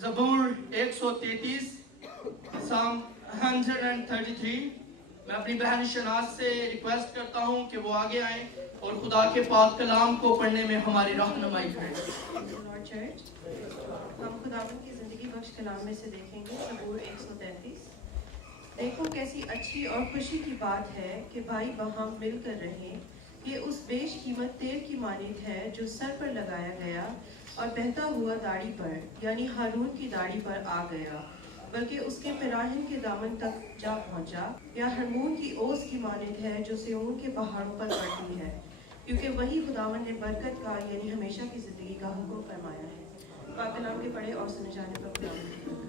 ज़बूर 133 साम 133। मैं अपनी बहन शनाज से रिक्वेस्ट करता हूँ कि वो आगे आएं और खुदा के पाक कलाम को पढ़ने में हमारी रहनुमाई करें। लॉर्ड चर्च, हम खुदावन की ज़िंदगी बख्श कलाम में से देखेंगे ज़बूर 133। देखो कैसी अच्छी और खुशी की बात है कि भाई बहम मिलकर रहें। ये उस बेशकीमत तेल की मानिंद है जो सर पर लगाया गया और बहता हुआ दाढ़ी पर यानी हारून की दाढ़ी पर आ गया, बल्कि उसके पिराहिन के दामन तक जा पहुंचा। या हरमोन की ओस की मानिंद है जो सियोन के पहाड़ों पर पड़ती है, क्योंकि वही खुदावन ने बरकत का यानी हमेशा की ज़िंदगी का हुक्म फरमाया है। पाक कलाम के पढ़े और सुने जाने पर खुदावन की बरकत।